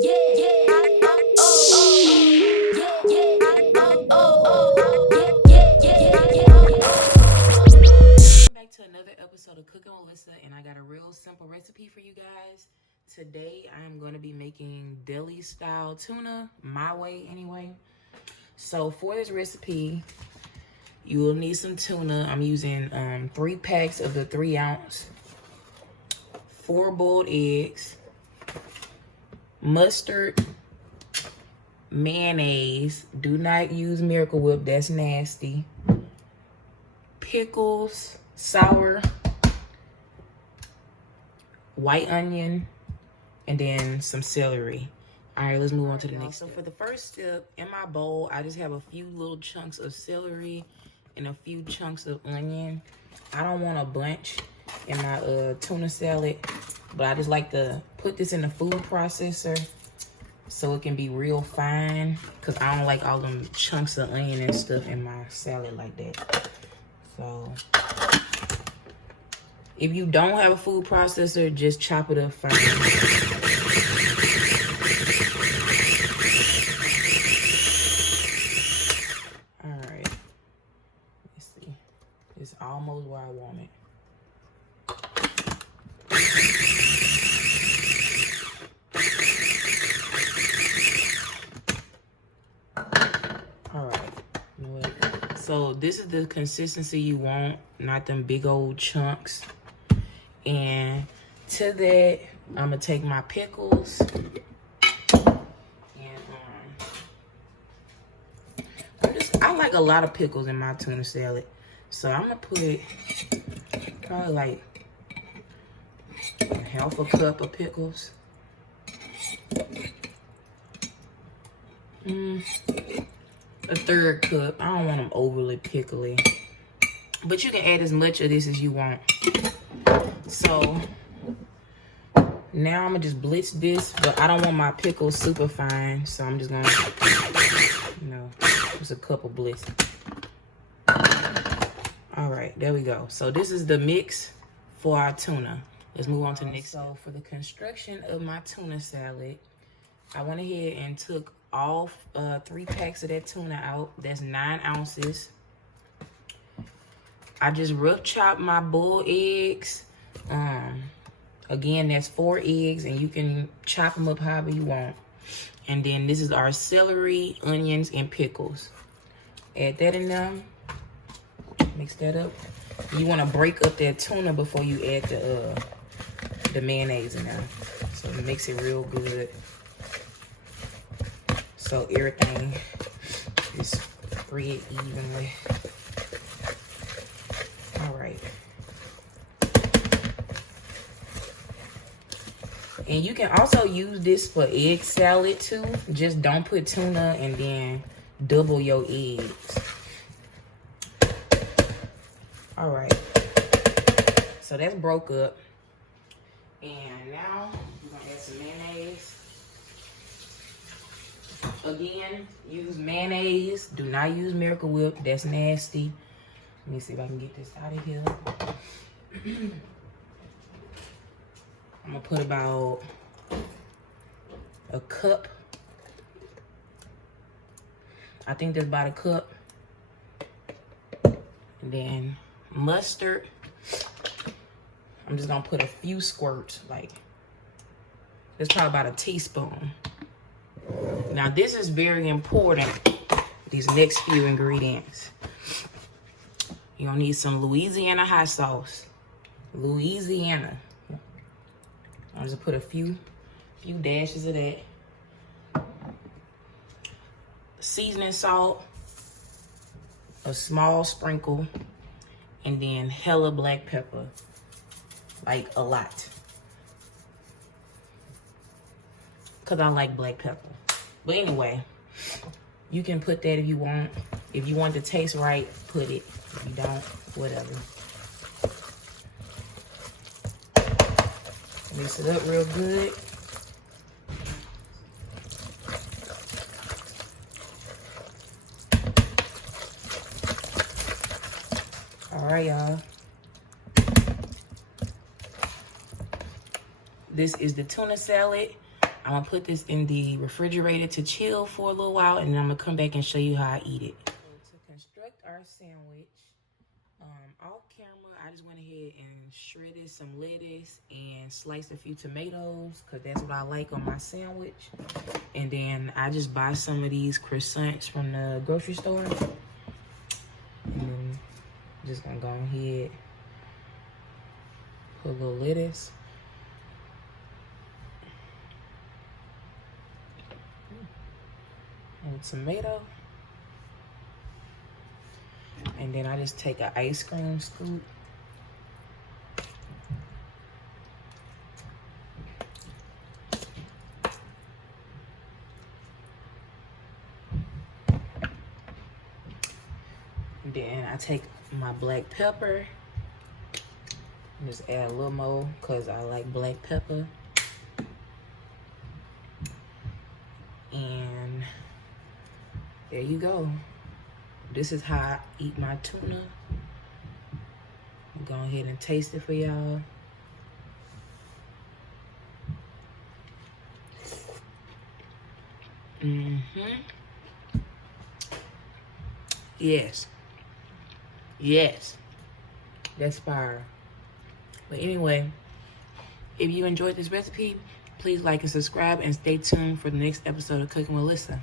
Back to another episode of Cooking with Lyssa, and I got a real simple recipe for you guys. Today I am going to be making deli style tuna, my way anyway. So for this recipe, you will need some tuna. I'm using 3 packs of the 3-ounce, 4 boiled eggs, mustard, mayonnaise. Do not use Miracle Whip, that's nasty. Pickles, sour, white onion, and then some celery. All right, let's move on to the next step. So for the first step, in my bowl, I just have a few little chunks of celery and a few chunks of onion. I don't want a bunch in my tuna salad, but I just like to put this in the food processor so it can be real fine, because I don't like all them chunks of onion and stuff in my salad like that. So if you don't have a food processor, just chop it up fine. All right, let's see. It's almost where I want it. All right, you know what? So this is the consistency you want, not them big old chunks. And to that, I'm gonna take my pickles and I like a lot of pickles in my tuna salad, so I'm gonna put probably like half a cup of pickles. A third cup. I don't want them overly pickly, but you can add as much of this as you want. So now I'm gonna just blitz this, but I don't want my pickles super fine, so I'm just gonna, just a couple blitz. All right, there we go. So this is the mix for our tuna. Let's move on to the next. So for the construction of my tuna salad, I went ahead and took all 3 packs of that tuna out. That's 9 ounces. I just rough chopped my boiled eggs. Again, that's 4 eggs, and you can chop them up however you want. And then this is our celery, onions, and pickles. Add that in there. Mix that up. You want to break up that tuna before you add the mayonnaise in there, so it makes it real good. So everything is spread evenly. All right. And you can also use this for egg salad too. Just don't put tuna and then double your eggs. All right. So that's broke up. And now we're gonna add some mayonnaise. Again, use mayonnaise. Do not use Miracle Whip. That's nasty. Let me see if I can get this out of here. I'm gonna put about a cup. I think that's about a cup. And then mustard. I'm just gonna put a few squirts, like that's probably about a teaspoon. Now this is very important, these next few ingredients. You're gonna need some Louisiana hot sauce. Louisiana. I'll just put a few dashes of that. Seasoning salt, a small sprinkle, and then hella black pepper, like a lot. Cause I like black pepper. But anyway, you can put that if you want. If you want the taste right, put it. If you don't, whatever. Mix it up real good. All right, y'all. This is the tuna salad. I'm gonna put this in the refrigerator to chill for a little while, and then I'm gonna come back and show you how I eat it. So to construct our sandwich, off camera, I just went ahead and shredded some lettuce and sliced a few tomatoes, because that's what I like on my sandwich. And then I just buy some of these croissants from the grocery store. And then just gonna go ahead, put a little lettuce. And tomato. And then I just take an ice cream scoop. And then I take my black pepper. And just add a little more because I like black pepper. And there you go. This is how I eat my tuna. I'm going ahead and taste it for y'all. Yes. Yes. That's fire. But anyway, if you enjoyed this recipe, please like and subscribe and stay tuned for the next episode of Cooking with Lyssa.